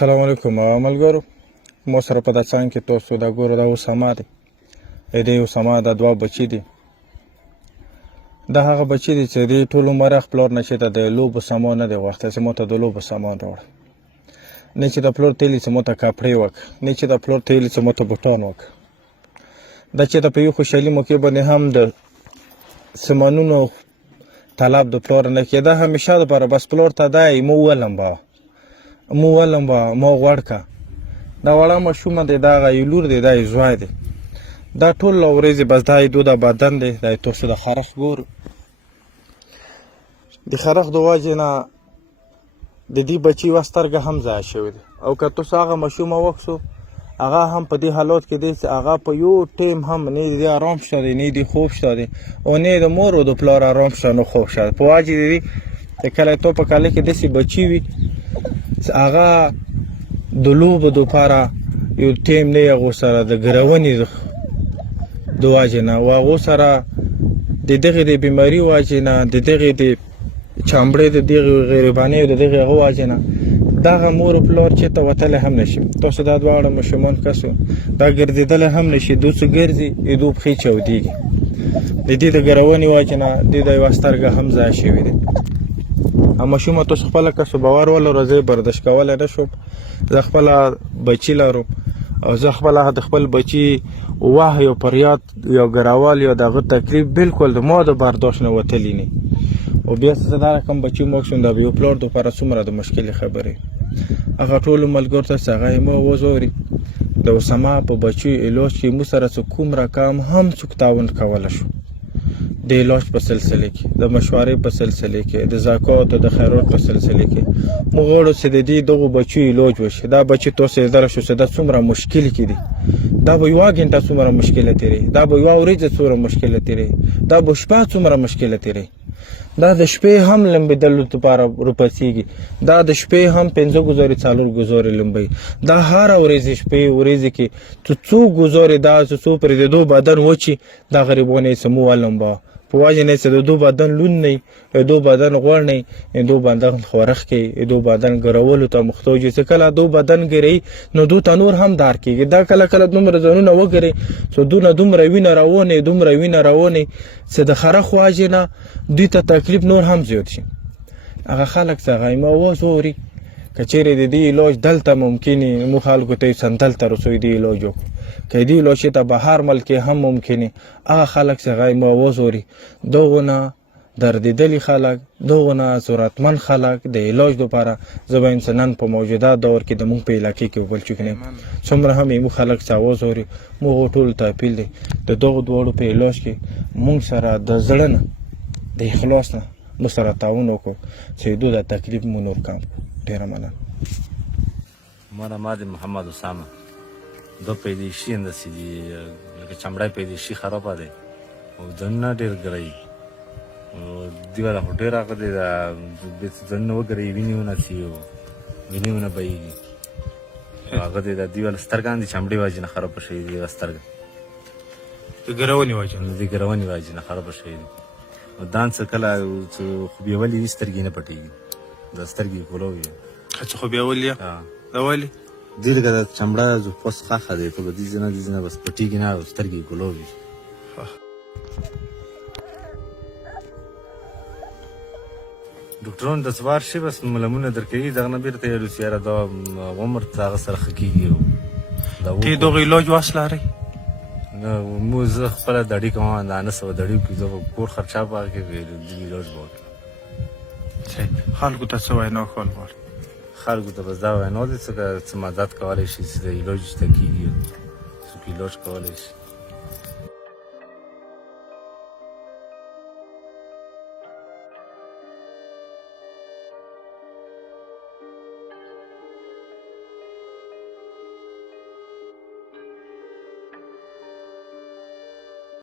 السلام علیکم ملګرو، مو سره په داستان کې تاسو دا ګورو دا اسامه دی. د اسامه دا دوه بچي دي. دا هغه بچي دي چې د ټول عمر خپلور نه چې د لوبو سامان نه دی غوښتی چې مو ته د لوبو سامان راوړه، نه چې د پلور تیلي چې مو ته کپړې وکړه، نه چې د پلور تیلي چې مو ته بوټان وکړه. دا چې د په یو خوشحالي موقع باندې هم د سامانونو طلب د پلور نه کېده، همیشه دپاره بس پلور ته دی مو ولمبه مو غوړ که دا وړه ماشومه دی، دا هغه یې لور دی، دا یې زوی دی. دا ټول ورځې بس دا یې دو د بدن دی. دا یې تاسو د خرخ ګورو، د خرخ د وجې نه د دې بچي یوه سترګه هم ضایع شوې ده. او که تاسو هغه ماشومه وکسو، هغه هم په دې حالات کې دی چې هغه په یو ټیم هم نه د آرام شته دی، نه د خوب شته دی، او نه د مور او د پلار آرام شته نه خوب شته. په وجې د دې چې کله تو په کاله کې داسې بچي وي چې هغه د لوبو دپاره یو ټیم نه یې هغو سره د ګرونې د وجې نه، او هغو سره د دغې د بیماري وجې نه، د دغې د چمړې د دغې غریبانۍ او د دغې هغه وجې نه دغه مور و پلار چېرته وتلی هم نه شي. تاسو دا دواړه ماشومان کس دا ګرځېدلی هم نه شي، دو څه ګرځي دو پښې چاودېږي. د دې د ګرونې وجې نه د د یوه سترګه هم ضایع شوې دی. ماشومه تاسو خپله کسو باور ولرئ، زه یې برداشت کولی نه شوم. زه خپله بچي لرم او زه خپله د خپل بچي وه یا فریاد یا ګروال یا د هغه تکلیف بلکل د ما د برداشت نه وتلي نه. او بیا چې زه دا رقم بچي موږ شوم، د یو پلار دپاره څومره د مشکلې خبرې هغه ټولو ملګرو ته چې هغه یې مه وځوري. د اسامه په بچیو علاج کې موږ سره څه کوم رقم هم څوک تعاون کولی شو، د علاج په سلسله کې، د مشورې په سلسله کې، د زکات او د خیرات په سلسله کې موږ غواړو چې د دې دغو بچیو علاج وشي. دا بچي تاسو لیدلی شو چې دا څومره مشکل کې دي، دا به یوه ګنټه څومره مشکله تېروي، دا به یوه ورځ څومره مشکله تېروي، دا به شپه څومره مشکله تېروي، دا د شپې هم لمبېدلو لپاره روپسېږي، دا د شپې هم 5 ګزارې 4 ګزارې لمبوي، دا هره ورځ شپې ورځې کې څو ګزارې دا څو پرې د دو بدن وچي دا غریبانه یې څه مو ولمبه په وجه نه چې د دو بدن لون نه وي، دو بدن غوړ نه وي، دو بدن خورښ کوي، دو بدن ګرولو ته محتاج وي. چې کله دو بدن ګروي نو دو ته نور هم دار کېږي. دا کله کله دومره ځانونه وګري چې دومره وینه روانې چې د خرخ وجې نه دوی ته تکلیف نور هم زیات شي. هغه خلک چې هغه یې ما وځوري، که چېرې د دې علاج دلته ممکن وي موږ خلکو ته یې دلته رسوي دې علاج وکړو، که دې علاج چېرته بهر ملک کې هم ممکن وي. هغه خلک چې هغه یې ما وځوري، دغونه دردېدلي خلک، دغونه ضرورتمند خلک د علاج دپاره زه به نن په موجوده دور کې د موږ په علاقې کې بل څوک نه څومره هم یې موږ خلک چې وځوري، موږ ټولو ته اپیل دی د دغو دواړو په علاج کې موږ سره د زړه نه د اخلاص نه موږ سره تعاون وکړو چې دو د تکلیف مو نور کم کړو. ډېره مننه. ما د محمد اسامه دو پیدایشي همداسې دي، لکه چمړی پیدایشي خرابه دی او ځانونه ډېر ګروي، دې والا خو ډېر هغه دی ځانونه وګروي، وینې ونڅي او وینې ونه بهیږي. هغه دی د دې والا سترګان دي چمړې وجې نه خرابه شوي دي، یوه سترګه د ګرونې وجې نه خرابه شوي دي. او دان څه کله خوبیولي وي سترګې نه پټېږي، دا سترګې کولو وي څه خوبیول یې دا ولې دې لکه د چمړه پوس خاښه دی، په دې ځینه بس پټېږي نه او سترګې کولو وي. ډاکټرانو ته سپار شي بس ملمونه درکوي، دغه نه بېرته یې روسي یاره دا عمر ته هغه سره ښه کېږي. ته دغه علاج وس لرئ؟ نه مو زه خپله دړي کوم، دا نه سوه دړي وکړي، زه به کور خرچه په هغه کې علاج به وکړم. خلکو ته څه وینا کول غواړي؟ خلکو ته بس دا وینا دی څه مدد کولی شي چې د علاج ته کېږي، څوک علاج کولی شي.